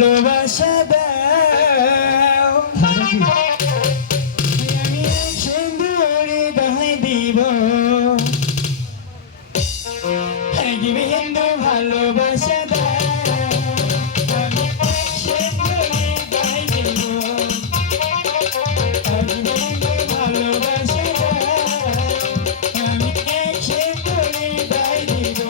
ভালোবাসা দাও আমি সিঁদুরে দোহাই দিব এক বিন্দু ভালোবাসা দাও আমি সিঁদুরে দোহাই দিব এক বিন্দু ভালোবাসা দাও আমি সিঁদুরে দোহাই দিব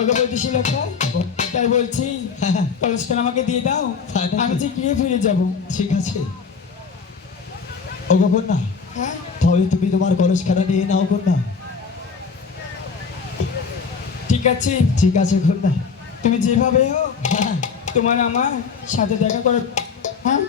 ওকে বলতেছি লোকটা তাই বলছি কলেজটা আমাকে দিয়ে দাও আমি যে গিয়ে ফিরে যাব। ঠিক আছে ওগো কন্যা, হ্যাঁ তাহলে তুমি তোমার কলস খাতা নিয়ে নাও কন্যা। ঠিক আছে ঠিক আছে কন্যা, তুমি যেভাবে হোক হ্যাঁ তোমার আমার সাথে দেখা করো। হ্যাঁ